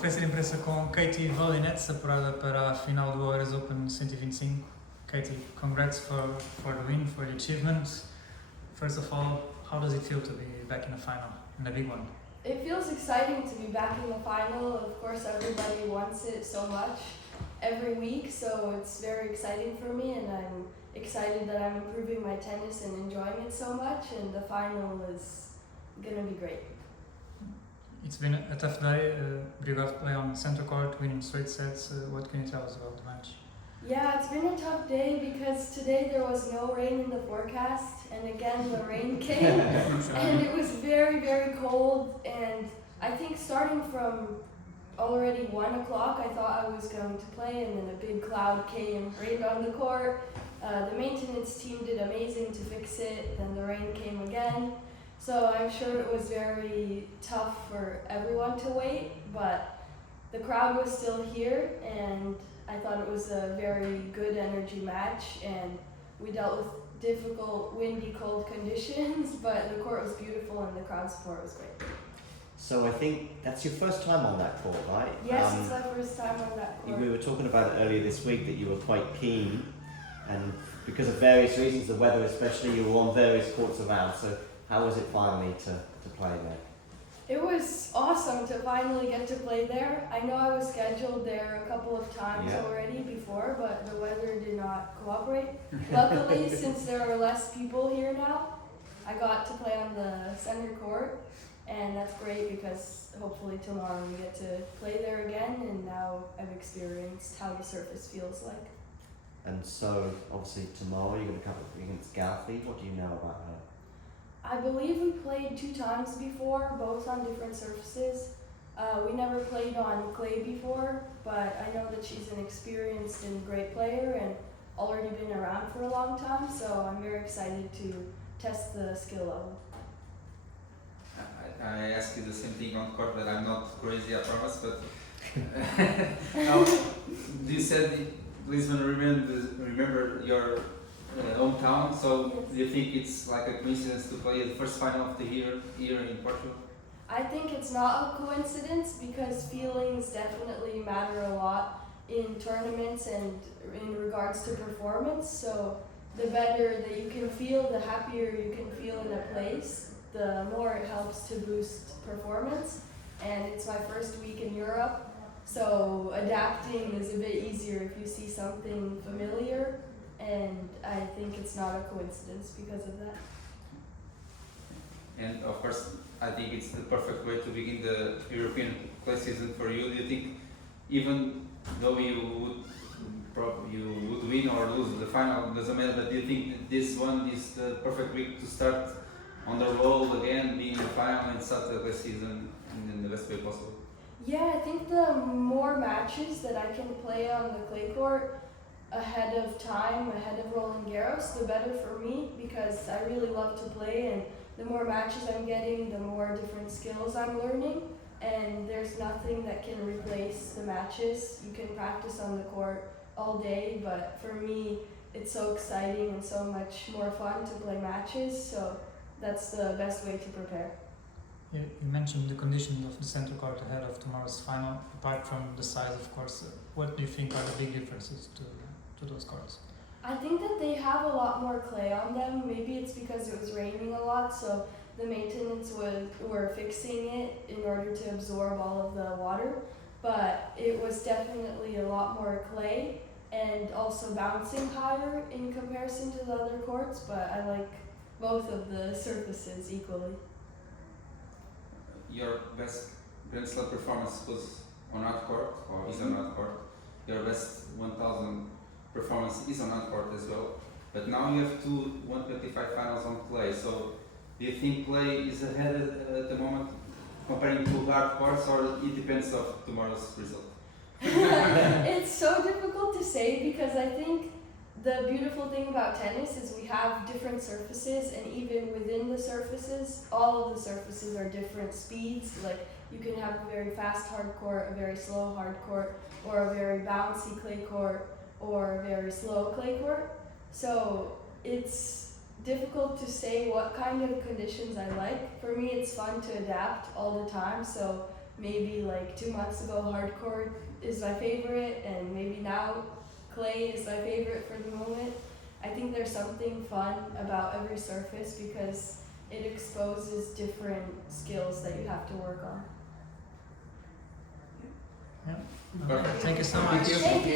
conferência de imprensa com Katie Volynets, apurada para a final do Oeiras Open 125. Katie, congrats for the win, for the achievement. First of all, how does it feel to be back in the final, in a big one? It feels exciting to be back in the final. Of course, everybody wants it so much every week, so it's very exciting for me, and I'm excited that I'm improving my tennis and enjoying it so much, and the final is going to be great. It's been a tough day. You got to play on center court, winning straight sets. What can you tell us about the match? Yeah, it's been a tough day because today there was no rain in the forecast, and again the rain came, and it was very, very cold, and I think starting from already 1 o'clock I thought I was going to play, and then a big cloud came, rained on the court. The maintenance team did amazing to fix it, then the rain came again. So I'm sure it was very tough for everyone to wait, but the crowd was still here, and I thought it was a very good energy match, and we dealt with difficult, windy, cold conditions, but the court was beautiful and the crowd support was great. So I think that's your first time on that court, right? Yes, it's my first time on that court. We were talking about it earlier this week that you were quite keen, and because of various reasons, the weather especially, you were on various courts around. So how was it finally to play there? It was awesome to finally get to play there. I know I was scheduled there a couple of times already before, but the weather did not cooperate. Luckily, since there are less people here now, I got to play on the center court, and that's great because hopefully tomorrow we get to play there again, and now I've experienced how the surface feels like. And so, obviously tomorrow you're going to come up against Galfi. What do you know about her? I believe we played 2 times before, both on different surfaces. We never played on clay before, but I know that she's an experienced and great player and already been around for a long time, so I'm very excited to test the skill level. I ask you the same thing on court, but I'm not crazy, I promise, but you said Lisbon remember your hometown, so do you think it's like a coincidence to play the first final of the year here in Portugal? I think it's not a coincidence because feelings definitely matter a lot in tournaments and in regards to performance, so the better that you can feel, the happier you can feel in a place, the more it helps to boost performance. And it's my first week in Europe, so adapting is a bit easier if you see something familiar. And I think it's not a coincidence because of that. And of course, I think it's the perfect way to begin the European play season for you. Do you think, even though you would win or lose the final, doesn't matter, but do you think this one is the perfect week to start on the roll again, being in the final and start the play season in the best way possible? Yeah, I think the more matches that I can play on the clay court ahead of time, ahead of Roland Garros, the better for me because I really love to play, and the more matches I'm getting, the more different skills I'm learning, and there's nothing that can replace the matches. You can practice on the court all day, but for me it's so exciting and so much more fun to play matches, so that's the best way to prepare. You mentioned the conditions of the center court ahead of tomorrow's final. Apart from the size, of course, what do you think are the big differences to those courts? I think that they have a lot more clay on them. Maybe it's because it was raining a lot, so the maintenance were fixing it in order to absorb all of the water. But it was definitely a lot more clay and also bouncing higher in comparison to the other courts, but I like both of the surfaces equally. Your best Grand Slam performance was on hard court, or is on hard court. Your best 1000 performance is on hard court as well, but now you have 2 125 finals on clay, so do you think clay is ahead at the moment comparing to hard courts, or it depends on tomorrow's result? It's so difficult to say because I think the beautiful thing about tennis is we have different surfaces, and even within the surfaces, all of the surfaces are different speeds. Like you can have a very fast hard court, a very slow hard court, or a very bouncy clay court, or a very slow clay court. So it's difficult to say what kind of conditions I like. For me, it's fun to adapt all the time. So maybe like 2 months ago hard court is my favorite, and maybe now clay is my favorite for the moment. I think there's something fun about every surface because it exposes different skills that you have to work on. Perfect. Thank you so much. Thank you. Thank you.